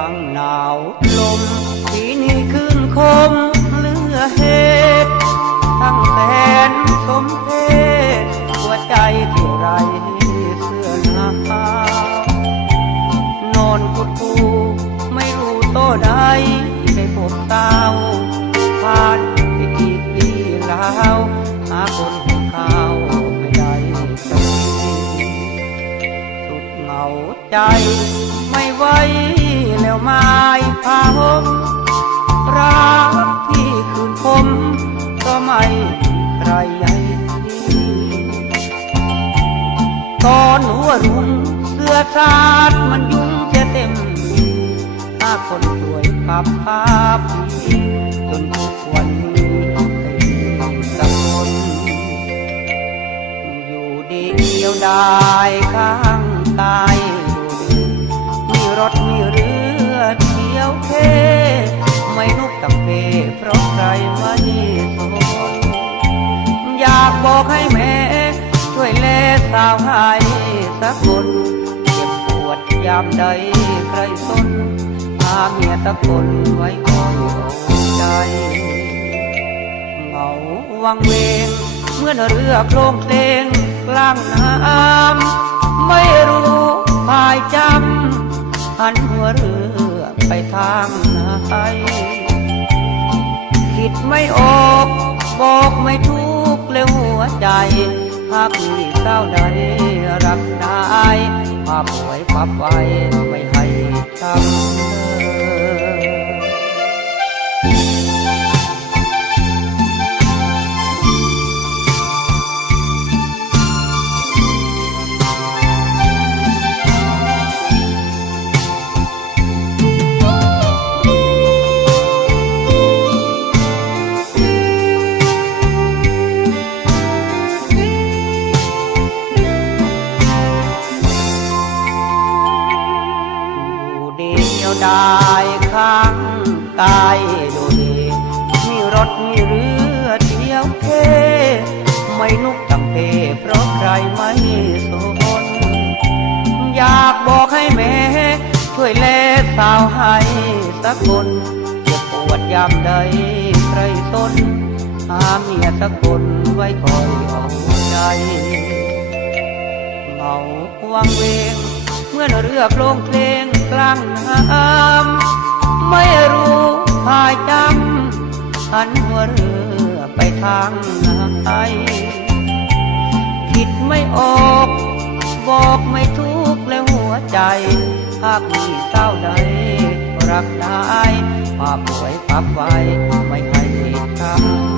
ทั้งหนาวลมที่นี้คืนคมเลือเหตุทั้งแสนสมเพศหัวใจที่ไรเสื่อหนาว นอนกุดกูไม่รู้โตใดไม่พบเตาผ่านไปอีกปีแล้วหาคนของเขาไม่ได้สุดเหงาใจไม่ไหว มรักที่คืนผมก็ไม่ใครใหญ่ดีตอนหัวรุ่งเสื้อชาดมันยุ่งจะเต็มถ้าคนสวยขับภาพีจนทุกวันนี้ไม่มีสักคนอยู่ดีเดียวดายข้างกายมีรถมีเรือ ไม่นุกกับเพเพราะใครไม่สนอยากบอกให้แม่ช่วยแลสาวให้สักคนเจ็บปวดยามใดใครสนหาเมียสักคนไว้คอยอใจเหงาวังเวงเมื่อเรือโครงเพลงกลางน้ำ ทางไหนคิดไม่ออก บอกไม่ถูกเลยหัวใจหากมีเศร้าใดรักนายภาพหวยปับไว้ไม่ให้ทำ ยวดายข้างกายดูดีมีรถมีเรือเที่ยวเทไม่นุกจำเพเพราะใครไม่สนอยากบอกให้แม่ช่วยแลสาวให้สักคนเจ็บปวดยามใดใครสนหาเมียสักคนไว้คอยเอาใจเหงาวังเวงเมื่อเรือโปร่งเพลง กลางน้ำไม่รู้พายจำหันหัวเรือไปทางไหนคิดไม่ออก บอกไม่ถูกแล้วหัวใจ หากมีเศร้าใดรักได้ภาพป่วยปับไว้ไม่ให้ทำ